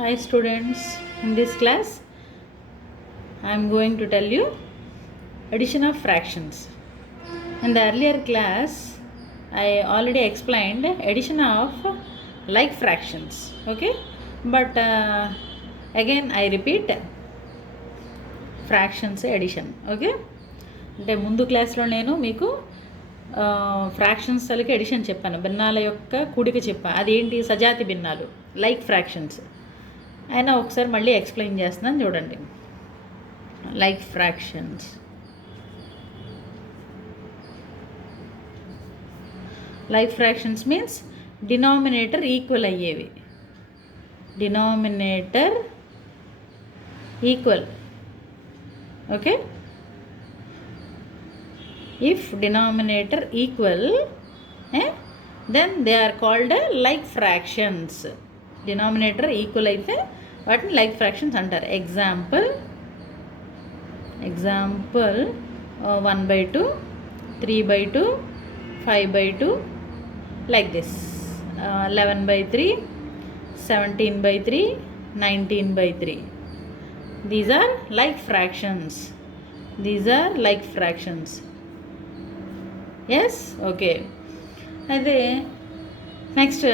Hi students, in this class I am going to tell you addition of fractions. In the earlier class I already explained addition of like fractions, okay, but again I repeat fractions addition, okay. అంటే ముందు క్లాస్లో నేను మీకు fractions తలకి edition చెప్పాను, భిన్నాల యొక్క కూడిక చెప్పాను. అదేంటి? సజాతి భిన్నాలు, లైక్ ఫ్రాక్షన్స్. అయినా ఒకసారి మళ్ళీ ఎక్స్ప్లెయిన్ చేస్తున్నాను చూడండి. Like fractions, like fractions means denominator equal అయ్యేవి. Denominator equal, okay. If denominator equal, then they are called like fractions. Denominator equal అయితే వాటిని like fractions అంటారు. Example 1/2, 3/2, 5/2, like this. 11/3, 17/3, 19/3. These are like fractions. These are like fractions. Yes, okay. అయితే next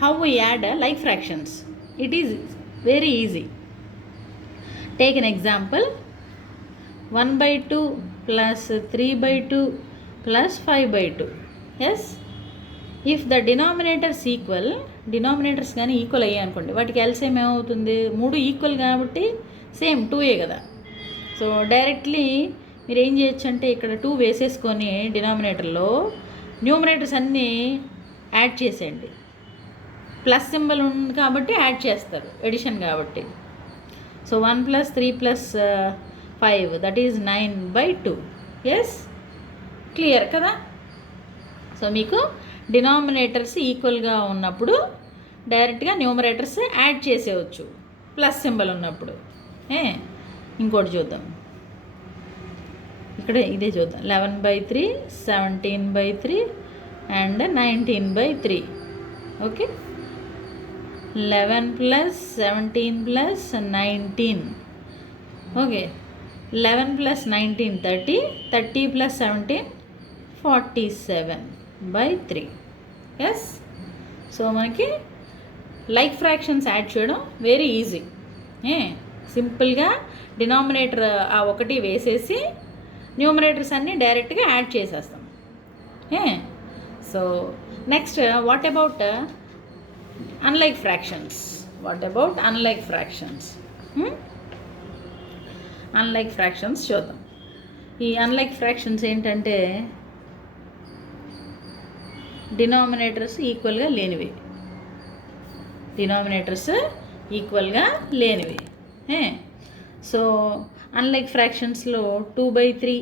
how we add like fractions. It is very easy. Take an example. 1/2 plus 3/2 plus 5/2. Yes, if the denominators equal, denominators కానీ equal అయ్యాయి అనుకోండి, వాటికి LCM ఏమవుతుంది? 3 equal కాబట్టి same 2 కదా. So directly మీరు ఏం చేయొచ్చు అంటే ఇక్కడ 2 వేసేసుకొని డినామినేటర్లో న్యూమరేటర్స్ అన్నీ యాడ్ చేసేయండి. ప్లస్ సింబల్ ఉంది కాబట్టి యాడ్ చేస్తారు, ఎడిషన్ కాబట్టి. So 1 + 3 + 5 that is 9/2. Yes, clear కదా. సో మీకు డినామినేటర్స్ ఈక్వల్గా ఉన్నప్పుడు డైరెక్ట్గా న్యూమరేటర్స్ యాడ్ చేసేయచ్చు, ప్లస్ సింబల్ ఉన్నప్పుడు. ఇంకోటి చూద్దాం, ఇక్కడ ఇదే చూద్దాం. 11/3, 17/3 and 19/3. Okay, 11 + 17 + 19. Okay, 11 + 19 30, 30 + 17 47/3. Yes, so మనకి లైక్ ఫ్రాక్షన్స్ యాడ్ చేయడం వెరీ ఈజీ. సింపుల్గా డినామినేటర్ ఆ ఒకటి వేసేసి న్యూమరేటర్స్ అన్నీ డైరెక్ట్గా యాడ్ చేసేస్తాం. So next what about unlike fractions? Unlike fractions చూద్దాం. ఈ అన్లైక్ ఫ్రాక్షన్స్ ఏంటంటే డినామినేటర్స్ ఈక్వల్గా లేనివి. సో అన్లైక్ ఫ్రాక్షన్స్లో 2/3,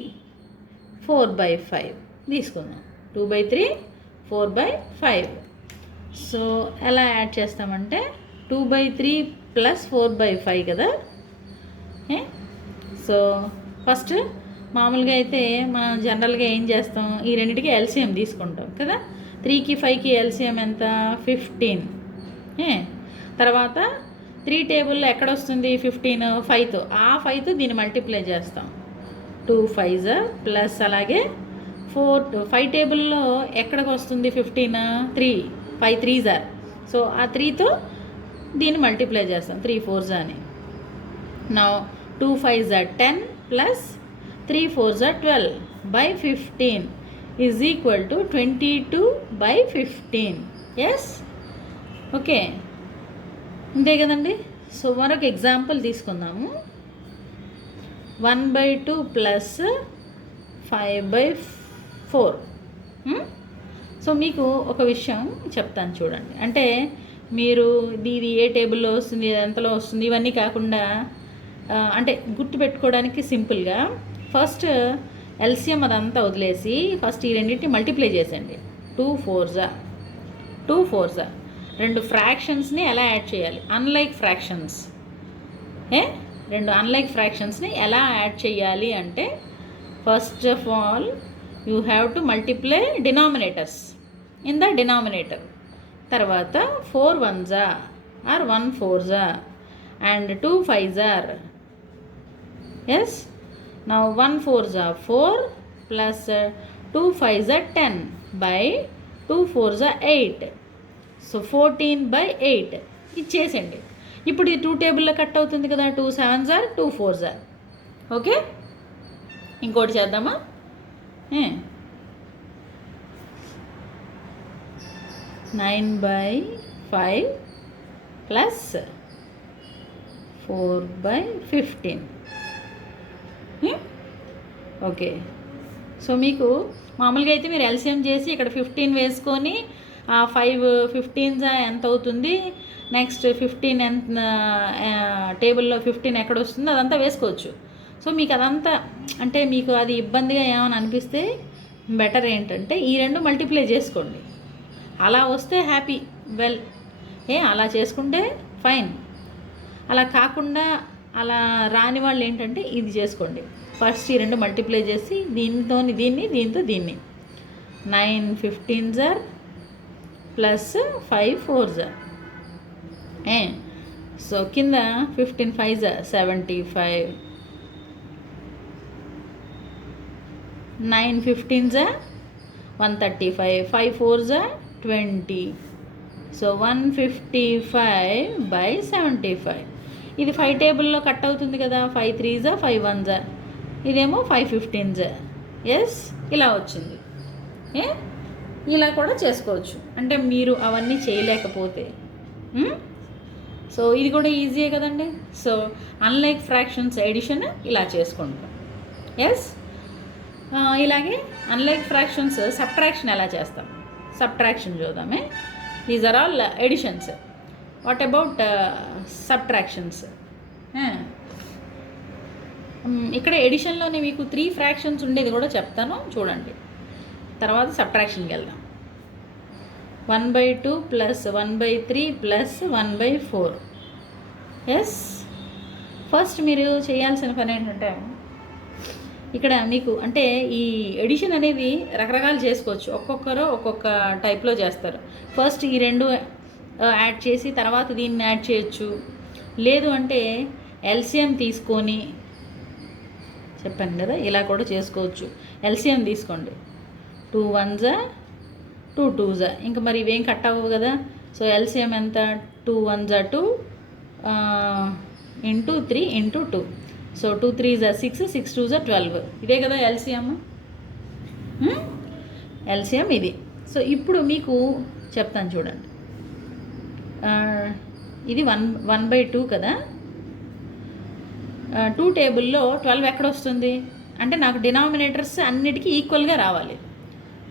4/5 తీసుకుందాం. 2/3, 4/5. సో ఎలా యాడ్ చేస్తామంటే 2/3 + 4/5 కదా. సో ఫస్ట్ మామూలుగా అయితే మనం జనరల్గా ఏం చేస్తాం, ఈ రెండింటికి ఎల్సిఎం తీసుకుంటాం కదా. 3కి 5కి ఎల్సిఎం ఎంత? 15. తర్వాత 3 టేబుల్లో ఎక్కడ వస్తుంది 15? 5తో. ఆ 5తో దీన్ని మల్టిప్లై చేస్తాం. 2 5s ప్లస్ అలాగే 5 టేబుల్లో ఎక్కడికి వస్తుంది 15? 3. 5 3s. సో ఆ 3తో దీన్ని మల్టిప్లై చేస్తాం, 3 4s అని. నా 2 5s 10 plus 3 4s 12/15 is equal to 22/15. Yes, okay, అంతే కదండి. సో మరొక ఎగ్జాంపుల్ తీసుకుందాము. 1/2 ప్లస్ 5/4. సో మీకు ఒక విషయం చెప్తాను చూడండి. అంటే మీరు ఇది ఏ టేబుల్లో వస్తుంది, ఎంతలో వస్తుంది, ఇవన్నీ కాకుండా అంటే గుర్తుపెట్టుకోవడానికి సింపుల్గా ఫస్ట్ ఎల్సిఎం అదంతా వదిలేసి ఫస్ట్ ఈ రెండింటిని మల్టిప్లై చేసేయండి. 2 4s 2 ఫ్రాక్షన్స్ని ఎలా యాడ్ చేయాలి? Unlike fractions. 2 అన్లైక్ ఫ్రాక్షన్స్ని ఎలా యాడ్ చేయాలి అంటే first of all you have to multiply denominators in the denominator. తర్వాత 4 1s are 1 4s and 2 5s are. Yes, now 1 4s are 4 plus 2 5s are 10 by 2 4s are 8. So 14/8 ఇచ్చేసండి. ఇప్పుడు ఈ 2 టేబుల్లో cut అవుతుంది కదా, 2 7s are 2 4s are. Okay, ఇంకోటి చేద్దామా? 9/5 plus 4/15. Okay, so మీకు మామూలుగా అయితే మీరు ఎల్సిఎం చేసి ఇక్కడ 15 వేసుకొని 5 15s ఎంత అవుతుంది, నెక్స్ట్ 15 ఎంత టేబుల్లో 15 ఎక్కడ వస్తుందో అదంతా వేసుకోవచ్చు. సో మీకు అదంతా అంటే మీకు అది ఇబ్బందిగా ఏమైనా అనిపిస్తే బెటర్ ఏంటంటే ఈ రెండు మల్టిప్లై చేసుకోండి. అలా వస్తే హ్యాపీ, వెల్, అలా చేసుకుంటే ఫైన్. అలా కాకుండా అలా రాని వాళ్ళు ఏంటంటే ఇది చేసుకోండి. ఫస్ట్ ఈ రెండు మల్టిప్లై చేసి దీంతో దీన్ని 9 15s are plus 5 4s are. So కింద 15 5s are 75, 9 15s are 135, 5 4s are 20. So 155/75. ఇది 5 టేబుల్లో కట్ అవుతుంది కదా, 5 3s are 5 1s are, ఇదేమో 5 15s are. ఎస్, ఇలా వచ్చింది. ఇలా కూడా చేసుకోవచ్చు, అంటే మీరు అవన్నీ చేయలేకపోతే. సో ఇది కూడా ఈజీయే కదండి. సో అన్లైక్ ఫ్రాక్షన్స్ ఎడిషన్ ఇలా చేసుకుంటాం. ఎస్, ఇలాగే అన్లైక్ ఫ్రాక్షన్స్ సబ్ట్రాక్షన్ ఎలా చేస్తాం, సబ్ట్రాక్షన్ చూద్దామే. These are all additions. What about subtractions? ఇక్కడ ఎడిషన్లోనే మీకు 3 ఫ్రాక్షన్స్ ఉండేది కూడా చెప్తాను చూడండి, తర్వాత సబ్ట్రాక్షన్కి వెళ్దాం. 1/2 ప్లస్ 1/3 ప్లస్ 1/4. ఎస్, ఫస్ట్ మీరు చేయాల్సిన పని ఏంటంటే ఇక్కడ మీకు అంటే ఈ ఎడిషన్ అనేది రకరకాలు చేసుకోవచ్చు, ఒక్కొక్కరు ఒక్కొక్క టైప్లో చేస్తారు. ఫస్ట్ ఈ రెండు యాడ్ చేసి తర్వాత దీన్ని యాడ్ చేయొచ్చు. లేదు అంటే ఎల్సిఎం తీసుకొని, చెప్పాను కదా ఇలా కూడా చేసుకోవచ్చు. ఎల్సిఎం తీసుకోండి, 2 1s are 2 2s are. ఇంకా మరి ఇవేం కట్ అవ్వవు కదా. సో ఎల్సిఎం ఎంత, 2 1s are 2 into 3 into 2. So 2 3s are 6, 6 2s are 12. ఇదే కదా ఎల్సిఎం. ఎల్సిఎం ఇది. సో ఇప్పుడు మీకు చెప్తాను చూడండి, ఇది 1/2 కదా. 2 టేబుల్లో 12 ఎక్కడ వస్తుంది అంటే నాకు డినామినేటర్స్ అన్నిటికీ ఈక్వల్గా రావాలి.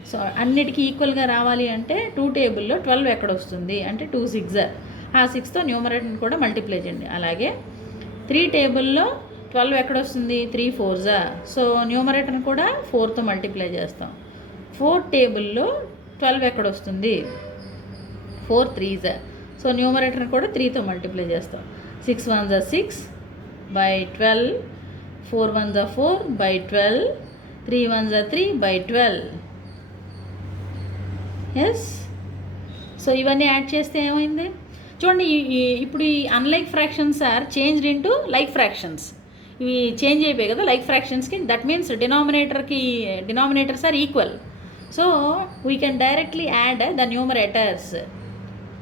సో అన్నిటికీ ఈక్వల్గా రావాలి అంటే 2 టేబుల్లో 12 ఎక్కడ వస్తుంది అంటే 2 6s are. ఆ 6తో న్యూమరేటర్ని కూడా మల్టిప్లై చేయండి. అలాగే 3 టేబుల్లో 12 ఎక్కడ వస్తుంది, 3 4s are. సో న్యూమరేటర్ని కూడా 4తో మల్టిప్లై చేస్తాం. 4 టేబుల్లో 12 ఎక్కడ వస్తుంది, 4 3s are. సో న్యూమరేటర్ని కూడా 3తో మల్టిప్లై చేస్తాం. 6 1s are 6/12, 4 1s are 4/12, 3 1s are 3/12. Yes, so ఇవన్నీ యాడ్ చేస్తే ఏమైంది చూడండి. ఇప్పుడు ఈ unlike fractions are changed into like fractions. ఇవి చేంజ్ అయిపోయాయి కదా లైక్ ఫ్రాక్షన్స్కి. That means denominators are equal. So we can directly add the numerators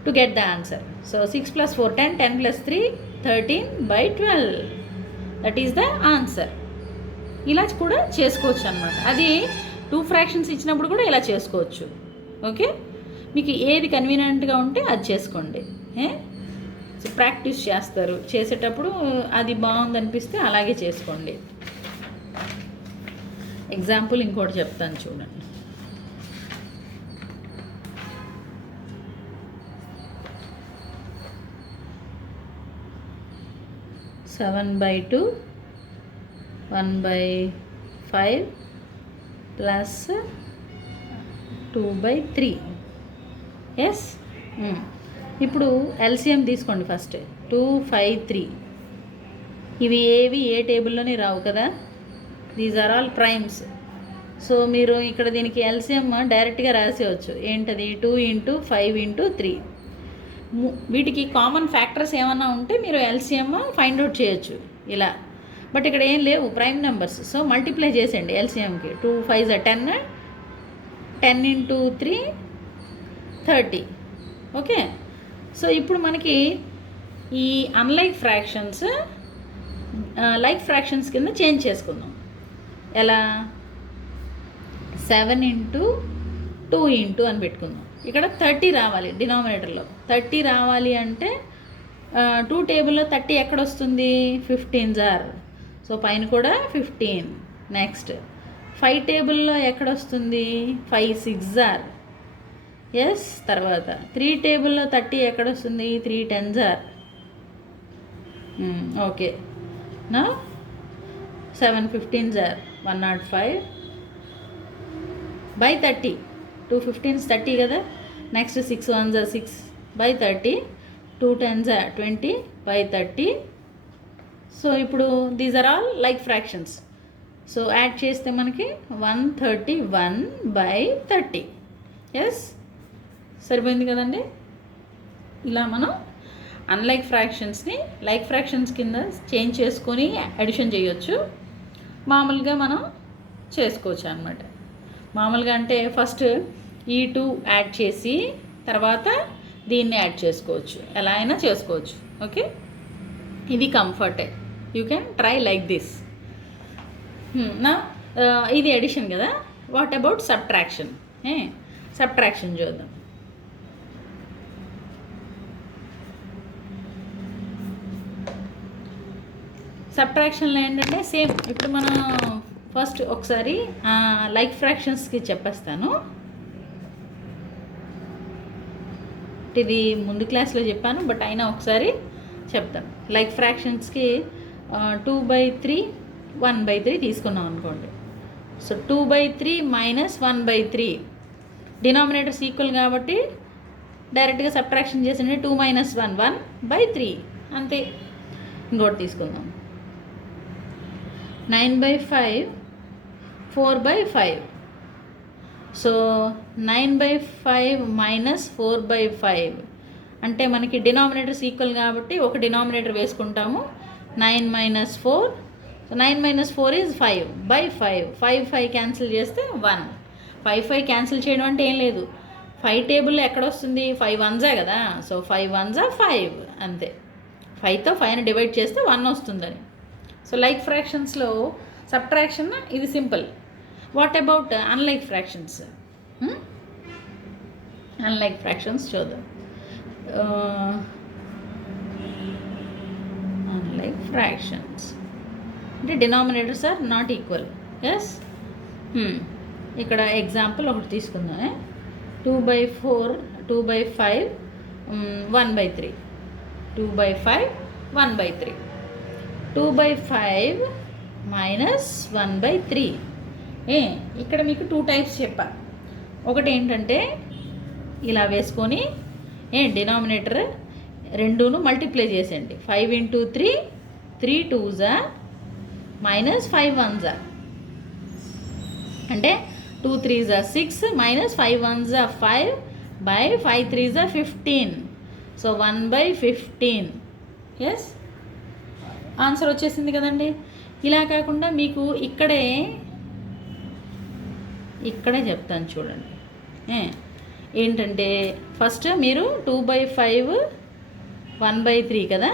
to get the answer. So 6 + 4 10, 10 + 3 13/12. That is the answer. ఇలా కూడా చేసుకోవచ్చు అనమాట. అది 2 ఫ్రాక్షన్స్ ఇచ్చినప్పుడు కూడా ఇలా చేసుకోవచ్చు. ఓకే, మీకు ఏది కన్వీనియంట్గా ఉంటే అది చేసుకోండి. సో ప్రాక్టీస్ చేస్తారు, చేసేటప్పుడు అది బాగుందనిపిస్తే అలాగే చేసుకోండి. ఎగ్జాంపుల్ ఇంకోటి చెప్తాను చూడండి. (7/2) 1/5 ప్లస్ 2/3. ఎస్, ఇప్పుడు ఎల్సిఎం తీసుకోండి ఫస్ట్. 2 5 3. ఇవి ఏవి ఏ టేబుల్లోనే రావు కదా, these are all primes. So మీరు ఇక్కడ దీనికి ఎల్సిఎం డైరెక్ట్గా రాసేయచ్చు. ఏంటది, 2 × 5 × 3. వీటికి కామన్ ఫ్యాక్టర్స్ ఏమైనా ఉంటే మీరు ఎల్సిఎం ఫైండ్ అవుట్ చేయొచ్చు ఇలా. బట్ ఇక్కడ ఏం లేవు ప్రైమ్ నెంబర్స్, సో మల్టిప్లై చేసేయండి ఎల్సిఎంకి. 2 5 10, 10 × 3 30. ఓకే, సో ఇప్పుడు మనకి ఈ అన్లైక్ ఫ్రాక్షన్స్ లైక్ ఫ్రాక్షన్స్ కింద చేంజ్ చేసుకుందాం. ఎలా? 7 × 2 అని పెట్టుకుందాం. ఇక్కడ 30 రావాలి డినామినేటర్లో. 30 రావాలి అంటే 2 టేబుల్లో 30 ఎక్కడ వస్తుంది? 15s are. సో పైన కూడా 15. నెక్స్ట్ 5 టేబుల్లో ఎక్కడ వస్తుంది? 5 6s are. ఎస్. తర్వాత 3 టేబుల్లో 30 ఎక్కడ వస్తుంది? 3 10s are. ఓకే, నా 7 15s are. 105 by 30. 2 15s 30 కదా. Next 6 1s are 6 by 30. 2 10s are 20 by 30. So ఇప్పుడు these are all like fractions. So add చేస్తే మనకి 131 by 30. ఎస్, సరిపోయింది కదండి. ఇలా మనం అన్లైక్ ఫ్రాక్షన్స్ని లైక్ ఫ్రాక్షన్స్ కింద చేంజ్ చేసుకొని అడిషన్ చేయొచ్చు. మామూలుగా మనం చేసుకోవచ్చు అన్నమాట. మామూలుగా అంటే ఫస్ట్ ఈ 2 యాడ్ చేసి తర్వాత దీన్ని యాడ్ చేసుకోవచ్చు, ఎలా అయినా చేసుకోవచ్చు. ఓకే, ఇది కంఫర్టే. You can try like this. నా ఇది ఎడిషన్ కదా. What about subtraction? సబ్ట్రాక్షన్ చూద్దాం. సబ్ట్రాక్షన్లో ఏంటంటే సేమ్. ఇప్పుడు మనం ఫస్ట్ ఒకసారి లైక్ ఫ్రాక్షన్స్కి చెప్పేస్తాను. ఇది ముందు క్లాస్లో చెప్పాను, బట్ అయినా ఒకసారి చెప్తాను. లైక్ ఫ్రాక్షన్స్కి 2/3 1/3 తీసుకున్నాం అనుకోండి. సో 2/3 - 1/3 డినామినేటర్స్ ఈక్వల్ కాబట్టి డైరెక్ట్గా సబ్ట్రాక్షన్ చేసిండే 2 - 1 1/3 అంతే. ఇంకోటి తీసుకుందాం. 9/5 4/5. సో 9/5 - 4/5 అంటే మనకి డినామినేటర్స్ ఈక్వల్ కాబట్టి ఒక డినామినేటర్ వేసుకుంటాము. 9 - 4. So 9 - 4 is 5/5. 5 క్యాన్సిల్ చేస్తే 1. 5 క్యాన్సిల్ చేయడం అంటే ఏం లేదు. 5 టేబుల్లో ఎక్కడ వస్తుంది? 5 1s కదా. సో 5 1s are 5 అంతే. 5తో 5ని డివైడ్ చేస్తే 1 వస్తుందని. సో లైక్ ఫ్రాక్షన్స్లో సబ్ట్రాక్షన్ ఇది simple. What about unlike fractions? Unlike fractions చూద్దాం. అన్లైక్ ఫ్రాక్షన్స్ అంటే denominators are not equal. Yes, ఇక్కడ ఎగ్జాంపుల్ ఒకటి తీసుకుందాం. 2/4 2/5 1/3. 2/5 1/3. 2/5 - 1/3. ఇక్కడ మీకు 2 టైప్స్ చెప్పా. ఒకటి ఏంటంటే ఇలా వేసుకొని డినామినేటర్ రెండును మల్టిప్లై చేసేయండి. 5 × 3 3 2s are - 5 1s are. అంటే 2 3s are 6 - 5 1s are 5 by 5 3s are 15. So 1/15. Yes, answer వచ్చేసింది కదండి. ఇలా కాకుండా మీకు ఇక్కడే చెప్తాను చూడండి. ఏంటంటే ఫస్ట్ మీరు 2/5 1/3 కదా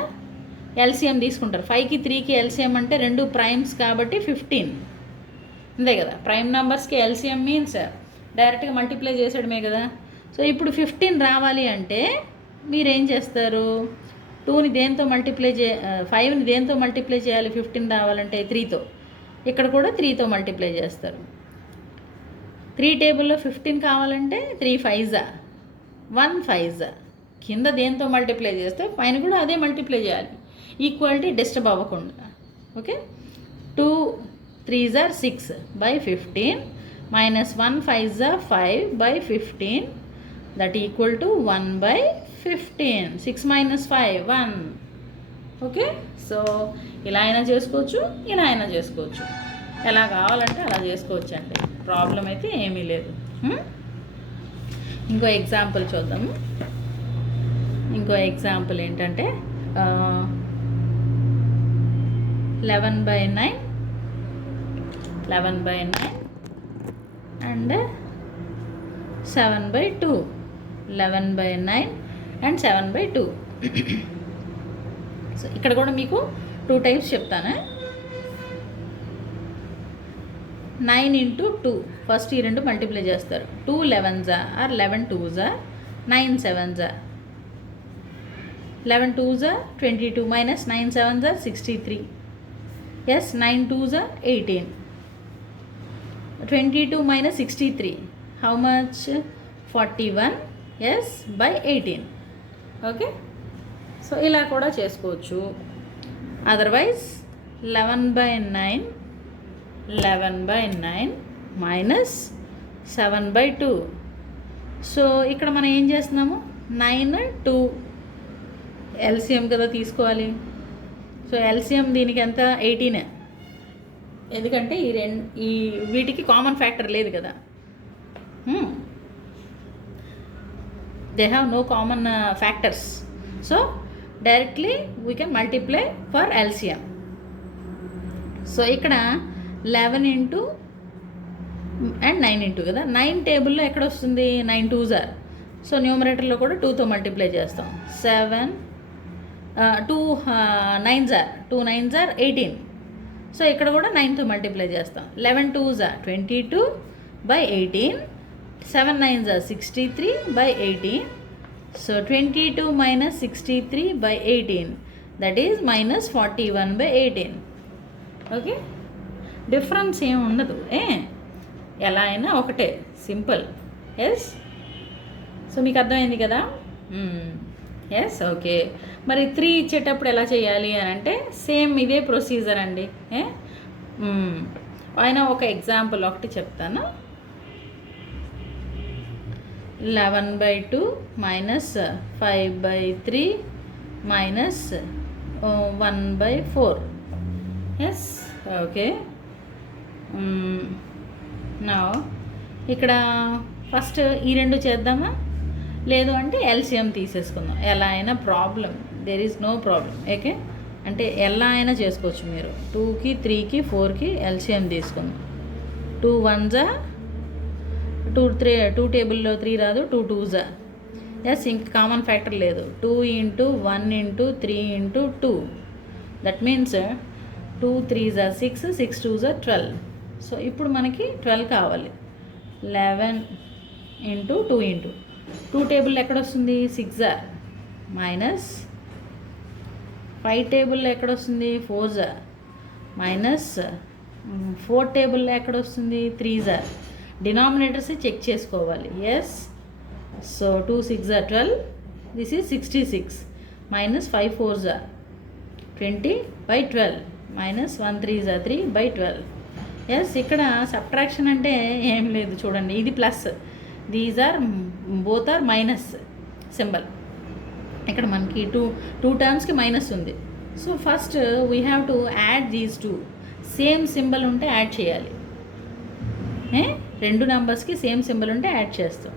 ఎల్సిఎం తీసుకుంటారు. 5కి 3కి ఎల్సిఎం అంటే రెండు ప్రైమ్స్ కాబట్టి 15 అంతే కదా. ప్రైమ్ నెంబర్స్కి ఎల్సిఎం మీన్స్ డైరెక్ట్గా మల్టిప్లై చేసేయడమే కదా. సో ఇప్పుడు 15 రావాలి అంటే మీరేం చేస్తారు? 2ని దేంతో మల్టిప్లై 5ని దేంతో మల్టిప్లై చేయాలి? 15 రావాలంటే 3తో. ఇక్కడ కూడా 3తో మల్టిప్లై చేస్తారు. 3 టేబుల్లో 15 కావాలంటే 3 5s are 1 5s are. కింద దేంతో మల్టిప్లై చేస్తే పైన కూడా అదే మల్టిప్లై చేయాలి, ఈక్వాలిటీ డిస్టర్బ్ అవ్వకుండా. Okay, 2 3s are 6 by 15 minus 1 5s are 5 by 15 that equal to 1/15. 6 minus 5 1. Okay, so ఇలా అయినా చేసుకోవచ్చు, ఇలా అయినా చేసుకోవచ్చు, ఎలా కావాలంటే అలా చేసుకోవచ్చు అండి. ప్రాబ్లం అయితే ఏమీ లేదు. ఇంకో ఎగ్జాంపుల్ చూద్దాము. ఇంకో ఎగ్జాంపుల్ ఏంటంటే 11/9 అండ్ 7/2. 11/9 అండ్ 7/2. సో ఇక్కడ కూడా మీకు 2 టైప్స్ చెప్తాను. 9 into 2 ఫస్ట్ ఈ రెండు మల్టిప్లై చేస్తారు. 2 11s are 11 2s 9 7s. 11 2s 22 minus 9 7s 63. Yes, 9 2s 18. 22 minus 63 how much? 41. Yes, by 18. Okay, so ఇలా కూడా చేసుకోవచ్చు. Otherwise 11/9 minus 7/2. సో ఇక్కడ మనం ఏం చేస్తున్నాము, 9 2 ఎల్సిఎం కదా తీసుకోవాలి. సో ఎల్సిఎం దీనికి ఎంత? 18. ఎందుకంటే ఈ వీటికి కామన్ ఫ్యాక్టర్ లేదు కదా. They have no common factors. So directly we can multiply for LCM. So ఇక్కడ 11 into అండ్ 9 into కదా. 9 టేబుల్లో ఎక్కడ వస్తుంది? 9 2s. సో న్యూమరేటర్లో కూడా 2తో మల్టిప్లై చేస్తాం. 7 2 9s 18. సో ఇక్కడ కూడా 9తో మల్టిప్లై చేస్తాం. 11 2s 22/18. 7 9s 63/18. So 22 minus 63/18 that is minus 41/18. Okay, difference ఏమి ఉండదు. ఎలా అయినా ఒకటే, సింపుల్. ఎస్, సో మీకు అర్థమైంది కదా. Yes, okay. మరి 3 ఇచ్చేటప్పుడు ఎలా చేయాలి అని అంటే సేమ్ ఇదే ప్రొసీజర్ అండి. ఆయన ఒక ఎగ్జాంపుల్ ఒకటి చెప్తాను. 11/2 minus 5/3 minus 1/4. Yes, okay. నా ఇక్కడ ఫస్ట్ ఈ రెండు చేద్దామా, లేదు అంటే ఎల్సిఎం తీసేసుకుందాం. ఎలా అయినా problem, there is no problem. Okay, అంటే ఎలా అయినా చేసుకోవచ్చు మీరు. 2కి 3కి 4కి ఎల్సిఎం తీసుకుందాం. 2 1s 2 టేబుల్లో 3 రాదు. 2 2s. ఎస్, ఇంక కామన్ ఫ్యాక్టర్ లేదు. 2 into 1 into 3 into 2. That means 2 3s 6, 6 2s 12. So ఇప్పుడు మనకి 12 కావాలి. 11 into 2 into 2 టేబుల్ ఎక్కడ వస్తుంది? 6 మైనస్ 5 టేబుల్లో ఎక్కడ వస్తుంది? 4s మైనస్ 4 టేబుల్లో ఎక్కడ వస్తుంది? 3s. డినామినేటర్స్ చెక్ చేసుకోవాలి. Yes, so 2 6 12. This is 66 minus 5 4s 20/12 minus 1 3s 3/12. Yes, ఇక్కడ సబ్ట్రాక్షన్ అంటే ఏం లేదు చూడండి. ఇది plus, these are both are minus symbol. ఇక్కడ మనకి టూ టర్మ్స్కి మైనస్ ఉంది. So first we have to add these 2. Same symbol ఉంటే యాడ్ చేయాలి. 2 నెంబర్స్కి సేమ్ సింబల్ ఉంటే యాడ్ చేస్తాం.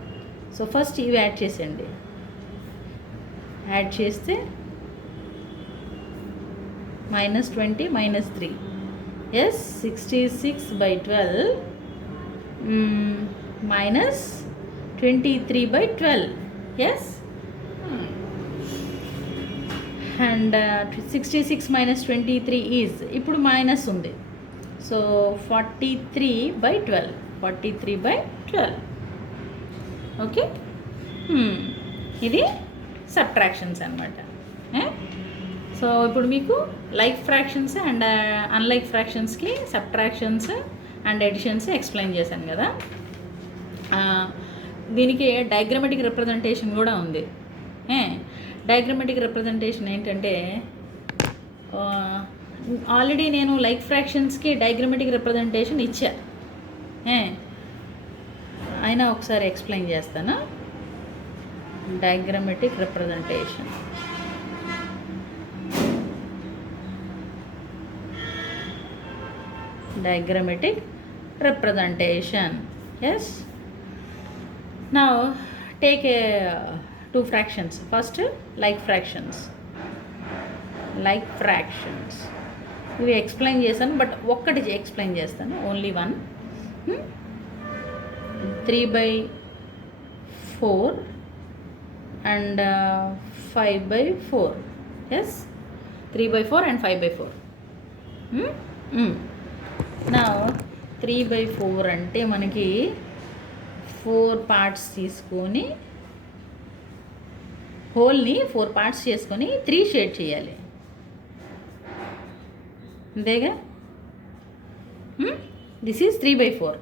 సో ఫస్ట్ ఇవి యాడ్ చేసేయండి. యాడ్ చేస్తే -20 -3. Yes, 66/12 minus 23/12. Yes, and 66 minus 23 is, ఇప్పుడు మైనస్ ఉంది. సో 43/12. 43/12. ఓకే, ఇది సబ్ట్రాక్షన్స్ అనమాట. సో ఇప్పుడు మీకు లైక్ ఫ్రాక్షన్స్ అండ్ అన్లైక్ ఫ్రాక్షన్స్కి సబ్ట్రాక్షన్స్ అండ్ ఎడిషన్స్ ఎక్స్ప్లెయిన్ చేశాను కదా. దీనికి డయాగ్రమెటిక్ రిప్రజెంటేషన్ కూడా ఉంది. డయాగ్రమెటిక్ రిప్రజెంటేషన్ ఏంటంటే, ఆల్రెడీ నేను లైక్ ఫ్రాక్షన్స్కి డయాగ్రమెటిక్ రిప్రజెంటేషన్ ఇచ్చా. అయినా ఒకసారి ఎక్స్ప్లెయిన్ చేస్తాను. Diagrammatic representation. diagrammatic representation. Yes, now take a two fractions. First like fractions. ఇవి ఎక్స్ప్లెయిన్ చేశాను, బట్ ఒక్కటి ఎక్స్ప్లెయిన్ చేస్తాను, only one. 3/4 and 5/4. Yes, 3/4 and 5/4. Now 3/4 అంటే మనకి 4 పార్ట్స్ తీసుకొని హోల్ని 4 పార్ట్స్ చేసుకొని 3 షేడ్ చేయాలి, అంతేగా. This is 3/4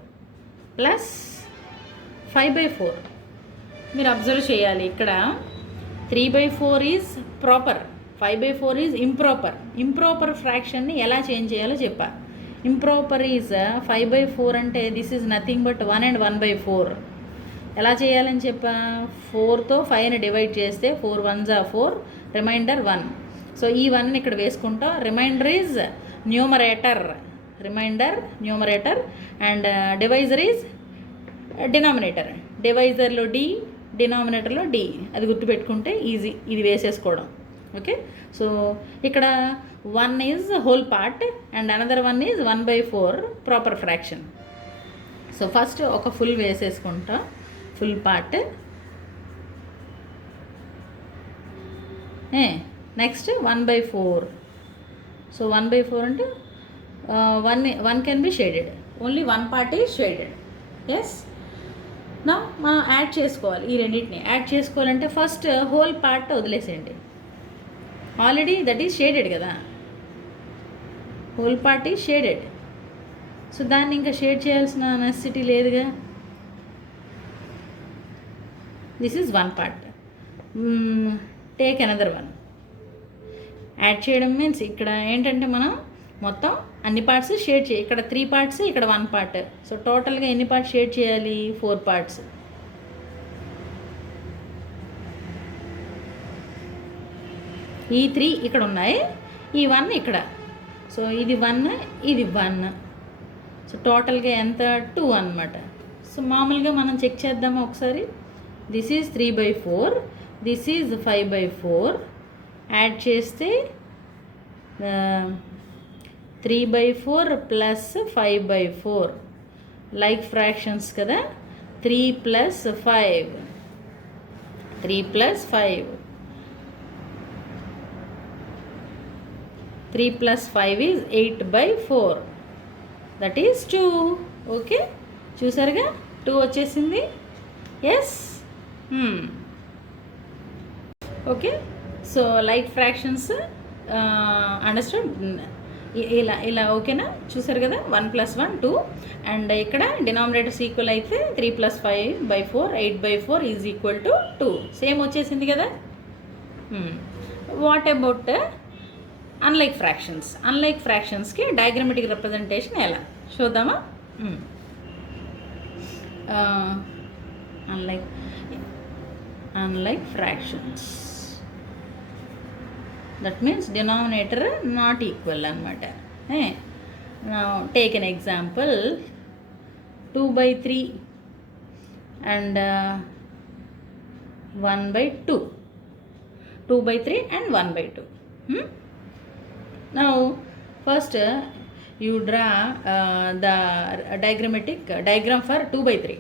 plus 5/4. మీరు అబ్జర్వ్ చేయాలి, ఇక్కడ 3/4 ఈజ్ ప్రాపర్, 5/4 ఈజ్ ఇంప్రాపర్ ఫ్రాక్షన్ని ఎలా చేంజ్ చేయాలో చెప్పా. ఇంప్రాపర్ ఈజ్ 5/4 అంటే this is nothing but 1 and 1/4. ఎలా చేయాలని చెప్పా, 4తో 5ని డివైడ్ చేస్తే 4 1s are 4, రిమైండర్ 1. సో ఈ 1ని ఇక్కడ వేసుకుంటాం. Remainder is numerator and divisor is denominator. డివైజర్లో డి, డినామినేటర్లో డి, అది గుర్తుపెట్టుకుంటే ఈజీ ఇది వేసేసుకోవడం. ఓకే, సో ఇక్కడ 1 is whole part and another 1 is 1/4 proper fraction. So first ఒక ఫుల్ వేసేసుకుంటా, ఫుల్ పార్ట్. నెక్స్ట్ 1/4. సో 1/4 అంటే 1 can be shaded, only 1 part is shaded. Yes, నా మనం యాడ్ చేసుకోవాలి, ఈ రెండింటిని యాడ్ చేసుకోవాలంటే ఫస్ట్ హోల్ పార్ట్ వదిలేసేయండి, ఆల్రెడీ దట్ ఈజ్ షేడెడ్ కదా, whole part is shaded. So దాన్ని ఇంకా షేడ్ చేయాల్సిన నెసెసిటీ లేదుగా. This is 1 part. Take another 1. Add చేయడం మీన్స్ ఇక్కడ ఏంటంటే మనం మొత్తం అన్ని పార్ట్స్ షేడ్ చేయాలి. ఇక్కడ 3 పార్ట్స్, ఇక్కడ 1 పార్ట్. సో టోటల్గా ఎన్ని పార్ట్స్ షేడ్ చేయాలి, 4 పార్ట్స్. ఈ 3 ఇక్కడ ఉన్నాయి, ఈ 1 ఇక్కడ. సో ఇది 1, ఇది 1. సో టోటల్గా ఎంత, 2 అన్నమాట. సో మామూలుగా మనం చెక్ చేద్దామా ఒకసారి. This is 3/4, this is 5/4. Add చేస్తే 3/4 ప్లస్ 5/4 లైక్ ఫ్రాక్షన్స్ కదా. 3 + 5, 3 + 5, 3 + 5 ఈజ్ 8/4, దట్ ఈజ్ 2. ఓకే, చూసారుగా 2 వచ్చేసింది. Yes, okay. So like fractions understand, ఇలా ఓకేనా, చూసారు కదా. 1 + 1 2, అండ్ ఇక్కడ డినామినేటర్స్ ఈక్వల్ అయితే 3 + 5/4 8/4 ఈజ్ ఈక్వల్ టు 2. సేమ్ వచ్చేసింది కదా. వాట్ అబౌట్ అన్లైక్ ఫ్రాక్షన్స్కి డయాగ్రమెటిక్ రిప్రజెంటేషన్ ఎలా చూద్దామా. Unlike fractions, that means denominator not equal అనమాట. Take an example, 2/3 and 1/2, 2/3 and 1/2. Now first you draw the diagram for 2/3.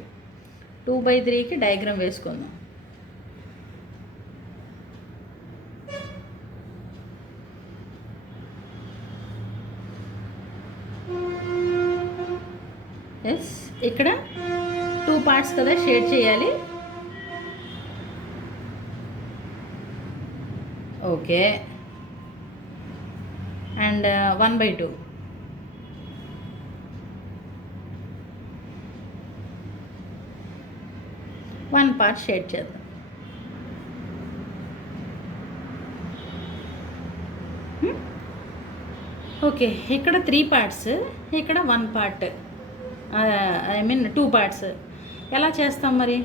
2/3కి diagram వేసుకుందాం. Yes, ఇక్కడ 2 parts కదా shade చేయాలి. Okay, and 1/2. One part shade చేద్దాం. Okay, ఇక్కడ 3 parts, ఇక్కడ 1 పార్ట్, ఐ మీన్ 2 పార్ట్స్. ఎలా చేస్తాం మరి?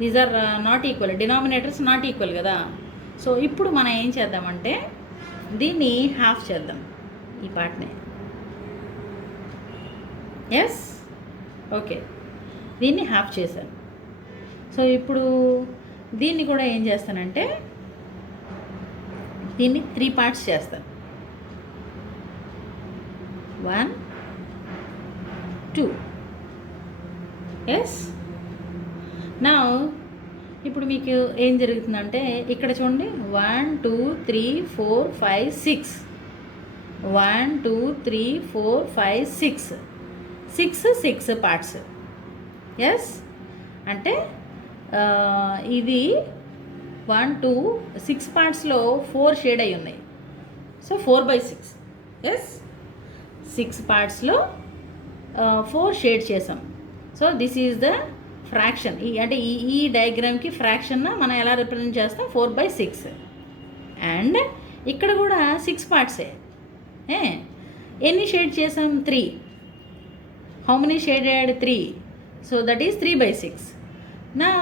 These are not equal, denominators not equal కదా. సో ఇప్పుడు మనం ఏం చేద్దామంటే దీన్ని హాఫ్ చేద్దాం, ఈ పార్ట్ని. ఎస్, ఓకే, దీన్ని హాఫ్ చేశాను. సో ఇప్పుడు దీన్ని కూడా ఏం చేస్తానంటే దీన్ని 3 పార్ట్స్ చేస్తాను. 1 2 ఎస్. నా ఇప్పుడు మీకు ఏం జరుగుతుందంటే ఇక్కడ చూడండి 1 2 3 4 5 6 1 2 3 4 5 6 6 పార్ట్స్. ఎస్ అంటే ఇది 1 2 6 పార్ట్స్లో 4 షేడ్ అయి ఉన్నాయి. సో 4/6. ఎస్ 6 పార్ట్స్లో 4 షేడ్ చేసాం. So this is the fraction. అంటే ఈ డయాగ్రామ్కి ఫ్రాక్షన్ మనం ఎలా రిప్రజెంట్ చేస్తాం 4/6. అండ్ ఇక్కడ కూడా 6 పార్ట్సే. ఎన్ని షేడ్ చేసాం 3. How many shaded 3. So that is 3/6. Now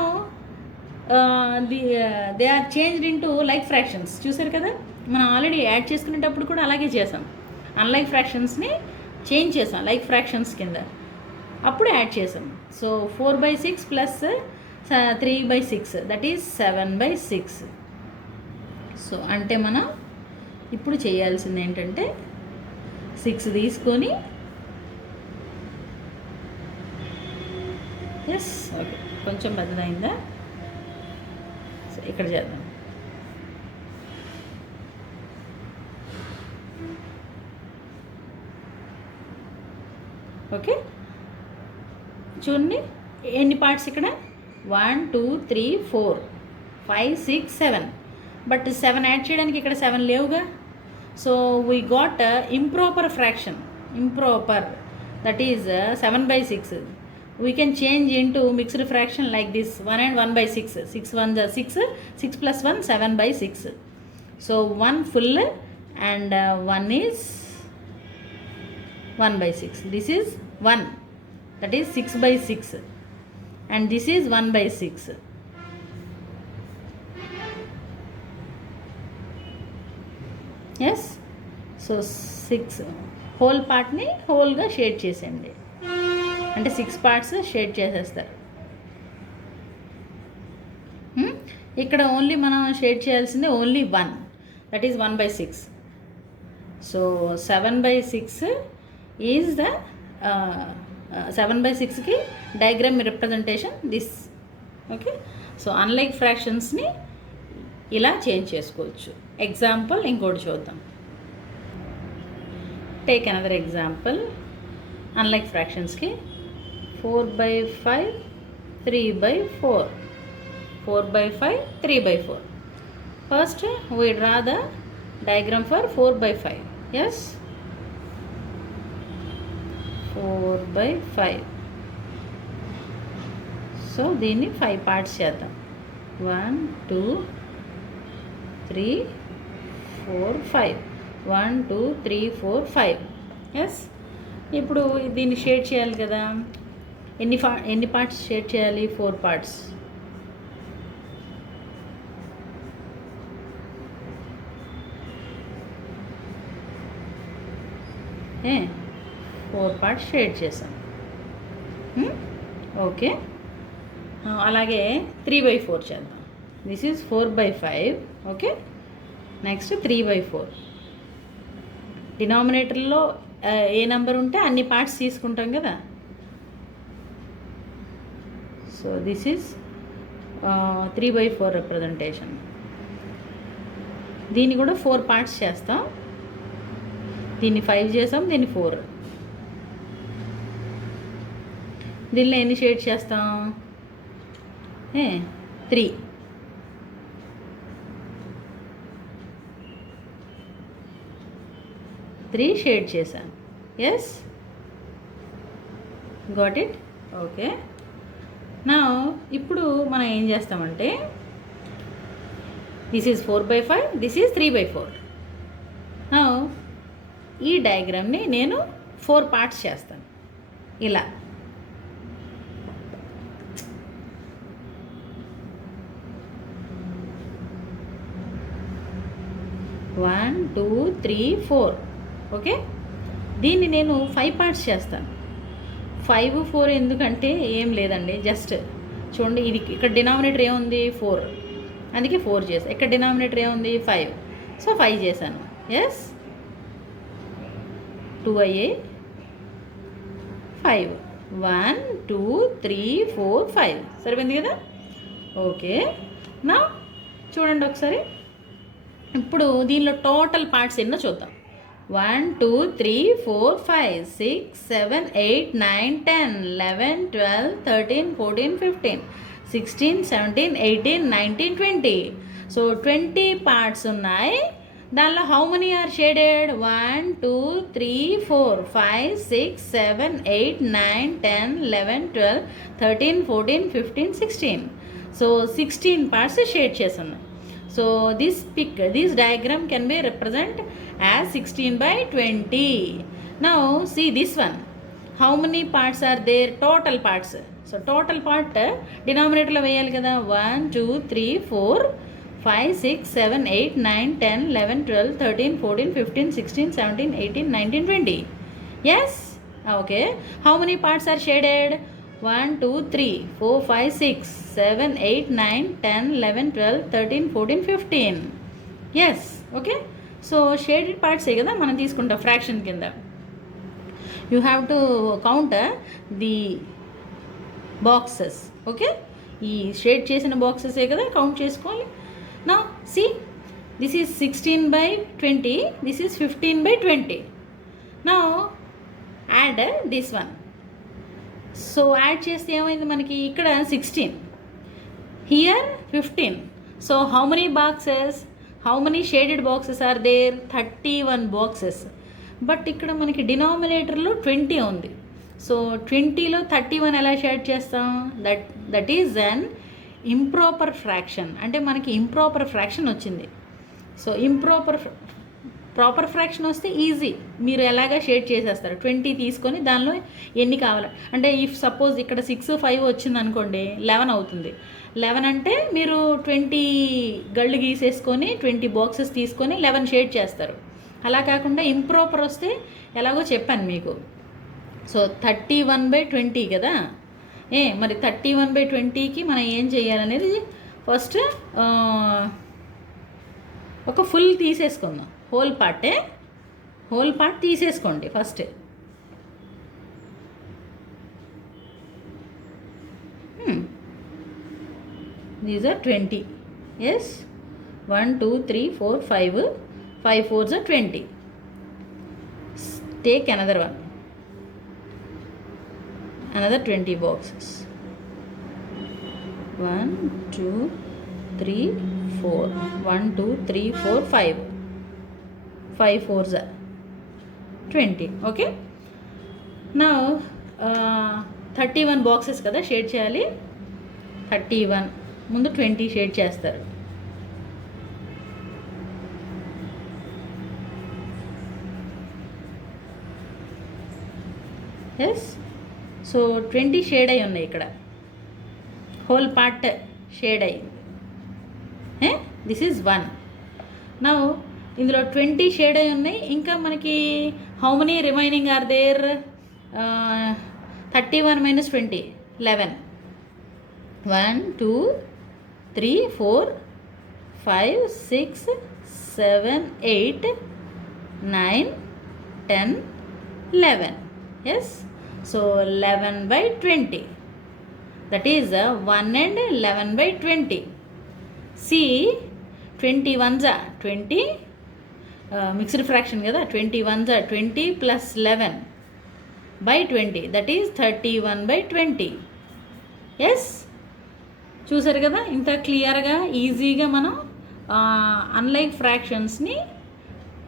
they are changed into like fractions. చూసారు కదా, మనం ఆల్రెడీ యాడ్ చేసుకునేటప్పుడు కూడా అలాగే చేసాం. అన్లైక్ ఫ్రాక్షన్స్ని చేంజ్ చేసాం లైక్ ఫ్రాక్షన్స్ కింద, అప్పుడు యాడ్ చేసాం. So 4/6 plus 3/6 that is 7/6. So అంటే మనం ఇప్పుడు చేయాల్సింది ఏంటంటే 6 తీసుకొని ఎస్ ఓకే కొంచెం పెద్దదైందా. సో ఇక్కడ చేద్దాం. ఓకే చూడండి ఎన్ని పార్ట్స్ ఇక్కడ 1 2 3 4 5 6 7. బట్ 7 యాడ్ చేయడానికి ఇక్కడ 7 లేవుగా. So we got improper fraction. Improper that is 7/6. We can change into mixed fraction like this 1 and 1/6. 6 1 6, 6 plus 1 7/6. So 1 full and 1 is 1/6. This is 1, that is 6/6, and this is 1/6. Yes, so 6 whole part ni whole ga shade chesandi. అంటే 6 parts shade చేసేస్తారు. ఇక్కడ only మనం shade చేయాల్సింది only 1, that is 1/6. So 7/6 is the 7/6కి diagram representation this. Okay so unlike ఫ్రాక్షన్స్ని ఇలా change చేసుకోవచ్చు. Example ఇంకోటి చూద్దాం. Take another example. అన్లైక్ ఫ్రాక్షన్స్కి 4/5 3/4 4/5 3/4. First we draw the diagram for 4/5. Yes, 4/5. So దీన్ని 5 పార్ట్స్ చేద్దాం. 1 2 3 4 5 1 2 3 4 5. ఎస్ ఇప్పుడు దీన్ని షేడ్ చేయాలి కదా. ఎన్ని పార్ట్స్ షేడ్ చేయాలి? 4 పార్ట్స్. ఏ 4 పార్ట్స్ షేడ్ చేసాం. ఓకే అలాగే 3/4 చేద్దాం. This is 4/5. Okay next 3/4. డినామినేటర్లో ఏ నెంబర్ ఉంటే అన్ని పార్ట్స్ తీసుకుంటాం కదా. So this is 3/4 representation. దీన్ని కూడా 4 పార్ట్స్ చేస్తాం. దీన్ని 5 చేసాం, దీన్ని 4. దీనిలో ఎన్ని షేడ్ చేస్తాం? 3. 3 షేడ్ చేశాను. Yes got it. ఓకే నా ఇప్పుడు మనం ఏం చేస్తామంటే దిస్ ఈజ్ 4/5, దిస్ ఈజ్ 3/4. నా ఈ డయాగ్రామ్ని నేను 4 పార్ట్స్ చేస్తాను ఇలా. వన్ 2 3 4. ఓకే దీన్ని నేను 5 పార్ట్స్ చేస్తాను. 5 4 ఎందుకంటే ఏం లేదండి, జస్ట్ చూడండి ఇది ఇక్కడ డినామినేటర్ ఏముంది 4. అందుకే 4 చేశాను. ఇక్కడ డినామినేటర్ ఏముంది 5, సో 5 చేశాను. ఎస్ 2 అయ్యాయి 5, 1 2 3 4 5 సరిపోయింది కదా. ఓకే, నా చూడండి ఒకసారి. ఇప్పుడు దీనిలో టోటల్ పార్ట్స్ ఎన్నో చూద్దాం. 1 2 3 4 5 6 7 8 9 10 11 12 13 14 15 16 17 18 19 20. సో 20 పార్ట్స్ ఉన్నాయి. దానిలో how many are shaded? 1 2 3 4 5 6 7 8 9 10 11 12 13 14 15 16. So 16 parts shade చేస్తున్నాయి. So this diagram can be represent as 16 by 20. Now see this one. How many parts are there? Total parts. So total part denominator lo veyali kada. 1 2 3 4 5 6 7 8 9 10 11 12 13 14 15 16 17 18 19 20. Yes? Okay. How many parts are shaded? 1 2 3 4 5 6 7 8 9 10 11 12 13 14 15. Yes. Okay. So shaded పార్ట్సే కదా మనం తీసుకుంటాం fraction కింద. You have to count the boxes. Okay, ఈ shade చేసిన బాక్సెసే కదా count చేసుకోవాలి. Now see this is 16 by 20, this is 15 by 20. Now add this one. So add చేస్తే ఏమైంది మనకి? ఇక్కడ 16, here 15. So how many boxes? How many shaded boxes are there? 31 boxes. But ఇక్కడ మనకి డినామినేటర్లో 20 ఉంది. సో 20లో 31 ఎలా షేడ్ చేస్తాం? That is an improper fraction. అంటే మనకి ఇంప్రాపర్ ఫ్రాక్షన్ వచ్చింది. సో ప్రాపర్ ఫ్రాక్షన్ వస్తే ఈజీ, మీరు ఎలాగా షేడ్ చేసేస్తారు. 20 తీసుకొని దానిలో ఎన్ని కావాలి అంటే, ఇఫ్ సపోజ్ ఇక్కడ 6 5 వచ్చింది అనుకోండి, 11 అవుతుంది. 11 అంటే మీరు 20 గళ్ళు గీసేసుకొని 20 బాక్సెస్ తీసుకొని 11 షేడ్ చేస్తారు. అలా కాకుండా ఇంప్రాపర్ వస్తే ఎలాగో చెప్పాను మీకు. సో 31 by 20 కదా. మరి 31 by 20కి మనం ఏం చేయాలనేది ఫస్ట్ ఒక ఫుల్ తీసేసుకుందాం. హోల్ పార్ట్ తీసేసుకోండి first. These are 20. Yes 1 2 3 4 5 5 4s are 20. Take another one, another 20 boxes. 1 2 3 4 1 2 3 4 5 5 4s are 20. Okay, now 31 boxes కదా షేడ్ చేయాలి. 31 ముందు 20 షేడ్ చేస్తారు. ఎస్, సో 20 షేడ్ అయి ఉన్నాయి ఇక్కడ. హోల్ పార్ట్ షేడ్ అయ్యింది. This is 1. నౌ ఇందులో 20 షేడ్ అయి ఉన్నాయి. ఇంకా మనకి how many remaining are there? 31 minus 20 11. 1 2 3 4 5 6 7 8 9 10 11. Yes, so 11 by 20, that is 1 and 11 by 20. See, 21s are 20, mixed fraction kada. 21s are 20 plus 11 by 20, that is 31 by 20. Yes, చూసారు కదా, ఇంత క్లియర్గా ఈజీగా మనం అన్లైక్ ఫ్రాక్షన్స్ని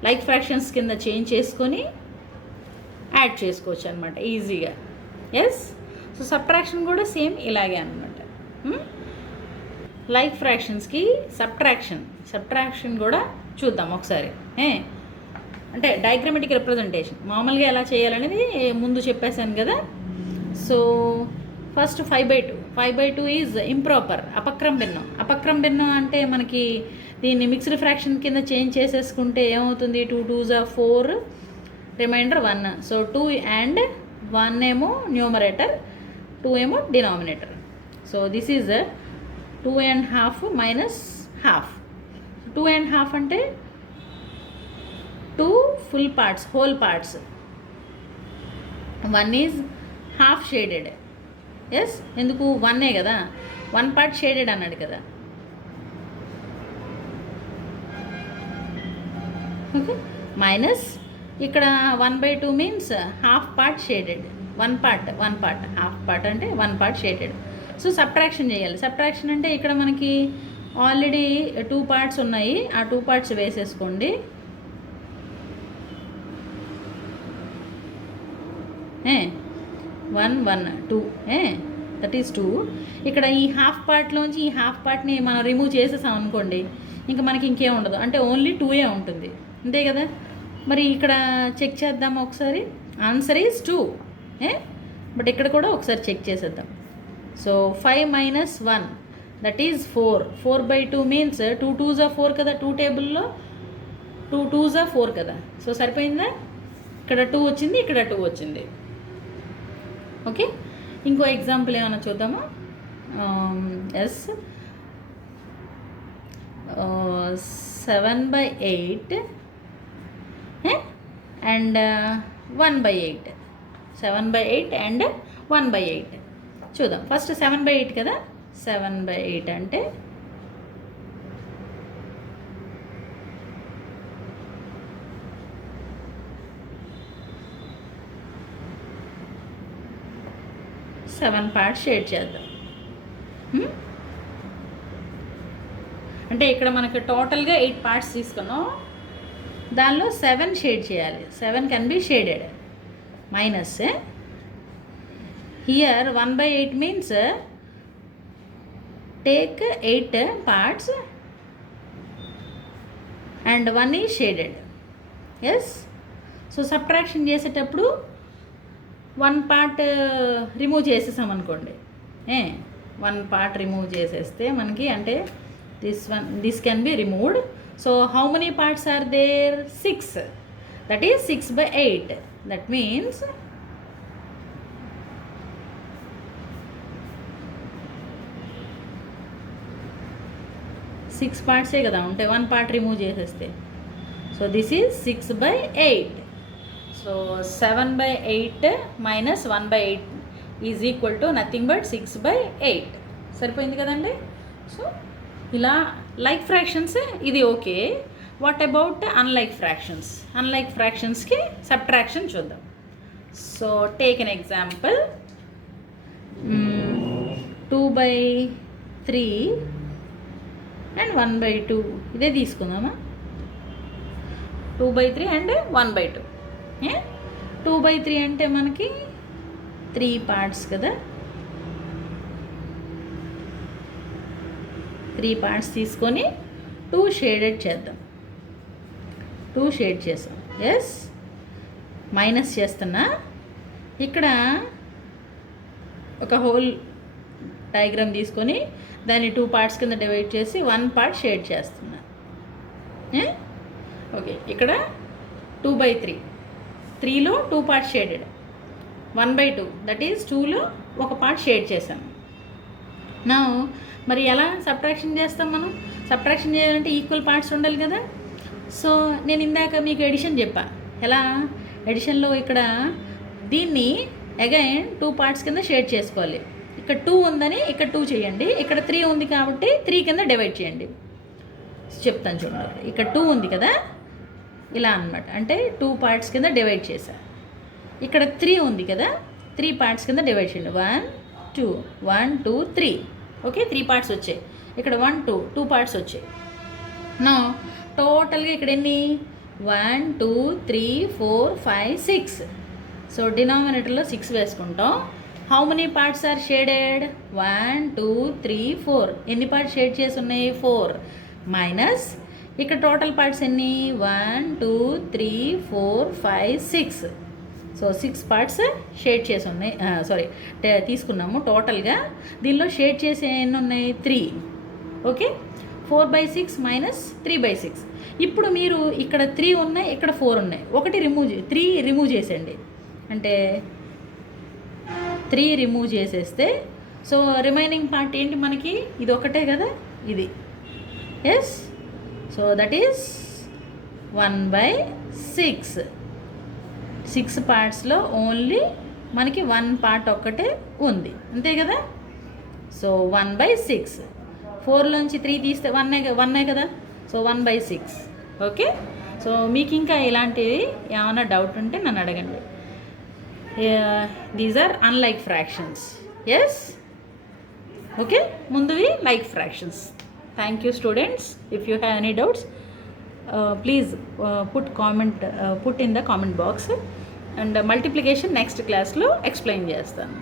లైక్ ఫ్రాక్షన్స్ కింద చేంజ్ చేసుకొని add చేసుకోవచ్చు అనమాట ఈజీగా. ఎస్, సో సబ్ట్రాక్షన్ కూడా సేమ్ ఇలాగే అనమాట. లైక్ ఫ్రాక్షన్స్కి సబ్ట్రాక్షన్ కూడా చూద్దాం ఒకసారి. అంటే డయాగ్రమెటిక్ రిప్రజెంటేషన్ మామూలుగా ఎలా చేయాలనేది ముందు చెప్పేశాను కదా. సో ఫస్ట్ 5/2 ఈజ్ ఇంప్రాపర్, అపక్రమ భిన్నం అంటే మనకి దీన్ని మిక్స్డ్ ఫ్రాక్షన్ కింద చేంజ్ చేసేసుకుంటే ఏమవుతుంది? 2 2s are 4, reminder 1. So 2 and 1 ఏమో న్యూమరేటర్, 2 ఏమో denominator. So this is 2.5 minus half. 2.5 అంటే 2 full parts, whole parts. 1 is half shaded. Yes, ఎందుకు 1 కదా, 1 పార్ట్ షేడెడ్ అన్నాడు కదా. ఓకే, మైనస్ ఇక్కడ 1/2 means half part shaded. 1 part half part అంటే 1 part shaded. So subtraction చేయాలి. సబ్ట్రాక్షన్ అంటే ఇక్కడ మనకి ఆల్రెడీ 2 పార్ట్స్ ఉన్నాయి, ఆ 2 పార్ట్స్ వేసేసుకోండి. 1 1 2 దట్ ఈస్ 2. ఇక్కడ ఈ హాఫ్ పార్ట్లోంచి ఈ హాఫ్ పార్ట్ని మనం రిమూవ్ చేసేసాం అనుకోండి, ఇంకా మనకి ఇంకేం ఉండదు, అంటే ఓన్లీ 2 ఉంటుంది, అంతే కదా. మరి ఇక్కడ చెక్ చేద్దాం ఒకసారి. Answer is 2. బట్ ఇక్కడ కూడా ఒకసారి చెక్ చేసేద్దాం. So 5 minus 1 that is 4. 4/2 means 2 2s are 4 కదా, 2 టేబుల్లో 2 2s are 4 కదా. సో సరిపోయిందా, ఇక్కడ 2 వచ్చింది, ఇక్కడ 2 వచ్చింది. ఓకే, ఇంకో ఎగ్జాంపుల్ ఏమైనా చూద్దామా. Yes, 7/8 and 1/8. 7/8 అండ్ 1/8 చూద్దాం. ఫస్ట్ 7/8 కదా. 7/8 అంటే సెవెన్ పార్ట్స్ షేడ్ చేద్దాం. అంటే ఇక్కడ మనకి టోటల్గా 8 పార్ట్స్ తీసుకున్నాం, దానిలో 7 షేడ్ చేయాలి. 7 can be shaded. Minus here 1/8 means take 8 parts and 1 is shaded. Yes, so subtraction చేసేటప్పుడు 1 పార్ట్ రిమూవ్ చేసేసాం అనుకోండి. 1 పార్ట్ రిమూవ్ చేసేస్తే మనకి అంటే this can be removed. So how many parts are there? 6. That is 6/8. That means six పార్ట్సే కదా ఉంటాయి, 1 part remove చేసేస్తే. So this is 6/8. So 7/8 minus 1/8 is equal to nothing but 6/8. సరిపోయింది కదండి. సో ఇలా లైక్ ఫ్రాక్షన్స్ ఇది okay. What about unlike fractions? Unlike ఫ్రాక్షన్స్కి subtraction చూద్దాం. So take an example. 2/3 and 1/2 ఇదే తీసుకుందామా. 2/3 అండ్ 1/2. 2/3 అంటే మనకి 3 పార్ట్స్ కదా. 3 పార్ట్స్ తీసుకొని 2 షేడెడ్ చేద్దాం. 2 షేడ్ చేసాం. ఎస్, మైనస్ చేస్తున్నా. ఇక్కడ ఒక హోల్ డయాగ్రామ్ తీసుకొని దాన్ని 2 పార్ట్స్ కింద డివైడ్ చేసి 1 పార్ట్ షేడ్ చేస్తున్నా. ఓకే, ఇక్కడ 2/3. 3లో 2 పార్ట్స్ షేడెడ్. 1/2 దట్ ఈజ్ 2లో 1 పార్ట్ షేడ్ చేశాను. నా మరి ఎలా సబ్ట్రాక్షన్ చేస్తాం మనం? సబ్ట్రాక్షన్ చేయాలంటే ఈక్వల్ పార్ట్స్ ఉండాలి కదా. సో నేను ఇందాక మీకు ఎడిషన్ చెప్పా. ఎలా ఎడిషన్లో ఇక్కడ దీన్ని అగైన్ 2 పార్ట్స్ కింద షేడ్ చేసుకోవాలి. ఇక్కడ 2 ఉందని ఇక్కడ 2 చేయండి, ఇక్కడ 3 ఉంది కాబట్టి 3 కింద డివైడ్ చేయండి. చెప్తాను చూడండి. ఇక్కడ 2 ఉంది కదా, ఇలా అనమాట. అంటే 2 పార్ట్స్ కింద డివైడ్ చేశా. ఇక్కడ 3 ఉంది కదా, 3 పార్ట్స్ కింద డివైడ్ చేయండి. 1 2 1 2 3. ఓకే, 3 పార్ట్స్ వచ్చాయి. ఇక్కడ 1 2 2 పార్ట్స్ వచ్చాయి. నా టోటల్గా ఇక్కడ ఎన్ని? 1 2 3 4 5 6. సో డినామినేటర్లో 6 వేసుకుంటాం. How many parts are shaded? 1 2 3 4. ఎన్ని పార్ట్స్ షేడ్ చేసి ఉన్నాయి? 4. మైనస్ ఇక్కడ టోటల్ పార్ట్స్ ఎన్ని? 1 2 3 4 5 6. సో 6 పార్ట్స్ షేడ్ చేసి ఉన్నాయి. సారీ, తీసుకున్నాము టోటల్గా. దీనిలో షేడ్ చేసి ఎన్ని ఉన్నాయి? 3. Okay, 4/6 minus 3/6. ఇప్పుడు మీరు ఇక్కడ 3 ఉన్నాయి, ఇక్కడ 4 ఉన్నాయి. 3 రిమూవ్ చేసేయండి. అంటే 3 రిమూవ్ చేసేస్తే సో రిమైనింగ్ పార్ట్ ఏంటి మనకి? ఇది ఒకటే కదా, ఇది ఎస్. So that is 1/6. 6 పార్ట్స్లో ఓన్లీ మనకి 1 పార్ట్ ఒక్కటే ఉంది, అంతే కదా. సో 1/6. 4లోంచి 3 తీస్తే 1 కదా. సో 1/6. ఓకే. సో మీకు ఇంకా ఇలాంటివి ఏమైనా డౌట్ ఉంటే నన్ను అడగండి. These are unlike fractions. Yes. Okay, ముందువి like fractions. Thank you students. If you have any doubts please put in the comment box. And multiplication next క్లాస్లో ఎక్స్ప్లెయిన్ చేస్తాను.